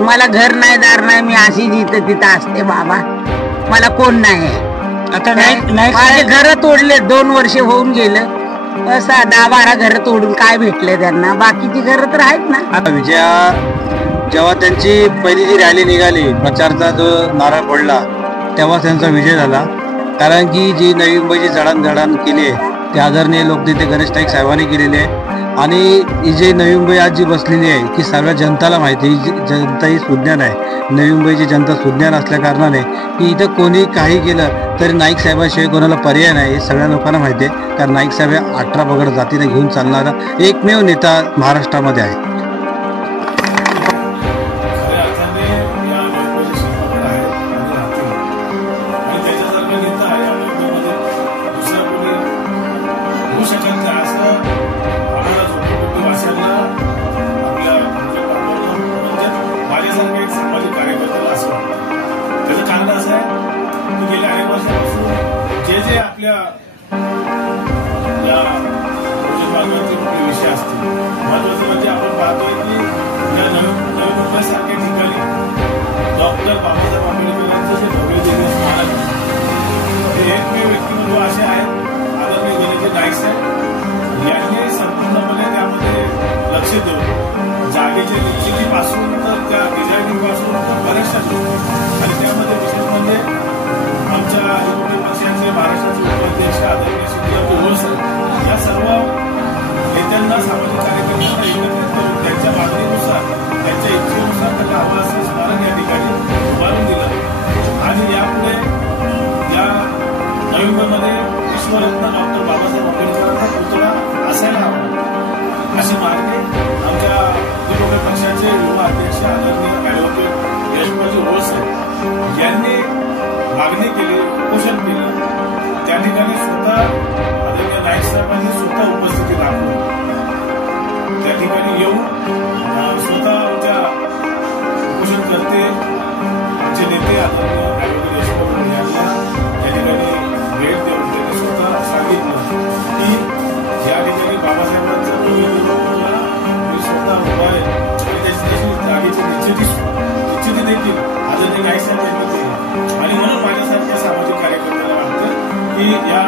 मला घर नाही दार नाही, मी अशी जिथं तिथं असते बाबा, मला कोण नाही. आता माझे घर तोडले, 2 वर्ष होऊन गेलं. 10-12 घर तोडून काय भेटले त्यांना, बाकीची घर तर आहेत ना. आता जेव्हा त्यांची पहिली जी रॅली निघाली, प्रचारचा जो नारळ फोडला, तेव्हा त्यांचा विजय झाला. कारण की जी नवी मुंबईची जडणघडण केली आहे ते आदरणीय लोकनेते गणेश नाईक साहेबांनी केलेली आहे. आणि ही जी नवी मुंबई आज जी बसलेली आहे की सर्व जनताला माहिती आहे, ही जनता ही सुज्ञान आहे. नवी मुंबईची जनता सुज्ञान असल्या कारणाने की इथं कोणी काही केलं तरी नाईक साहेबांशिवाय कोणाला पर्याय नाही, हे सगळ्या लोकांना माहिती आहे. कारण नाईक साहेब हे 18 पगड जातीने घेऊन चालणारा एकमेव नेता महाराष्ट्रामध्ये आहे. जे आपल्या विषय असतील, महत्वाचं म्हणजे आपण पाहतोय की या नवी मुंबईसारख्या ठिकाणी डॉक्टर बाबासाहेब आंबेडकरांचं जे भव्य दिव्य स्मारक हे एकमेव व्यक्तिमत्व असे आहेत आदरणीय गणेश नाईक साहेब यांनी संपूर्णपणे त्यामध्ये लक्ष देऊन जागेच्या निश्चितीपासून तर त्या डिझायनिंगपासून तर बऱ्याचशा आणि त्यामध्ये विशेष म्हणजे आमच्या रिपब्लिक पक्षाचे महाराष्ट्राचे उपाध्यक्ष आदरणीय सुखदेव ओळसर या सर्व नेत्यांना, सामाजिक कार्यकर्त्यांना एकत्रित करून त्यांच्या मागणीनुसार, त्यांच्या इच्छेनुसार त्यांना हवं असं स्मारक या ठिकाणी उभारून दिलं. आणि यापुढे या नवी मुंबईमध्ये विश्वरत्न डॉक्टर बाबासाहेब आंबेडकरांचा पुतळा असायला हवा अशी मागणी आमच्या रिपब्लिक पक्षाचे युवा अध्यक्ष आदरणीय ॲडव्होकेट यशपालजी ओळसर यांनी मागणी केली, उपोषण केलं. त्या ठिकाणी स्वतः आदरणीय नाईक साहेबांनी स्वतः उपस्थिती दाखवली. त्या ठिकाणी येऊन स्वतः आमच्या उपोषणकर्ते आमचे नेते आदरणीय ॲडव्होकेट यशपाल यांना त्या ठिकाणी भेट देऊन त्यांनी स्वतः सांगितलं की या ठिकाणी बाबासाहेबांचा मी स्वतः उभा आहे आणि त्याची जागेची निश्चिती देखील आदरणीय नाईक साहेब यांनी केली. आणि म्हणून माझ्यासारख्या सामाजिक कार्यकर्त्याला वाटतं की या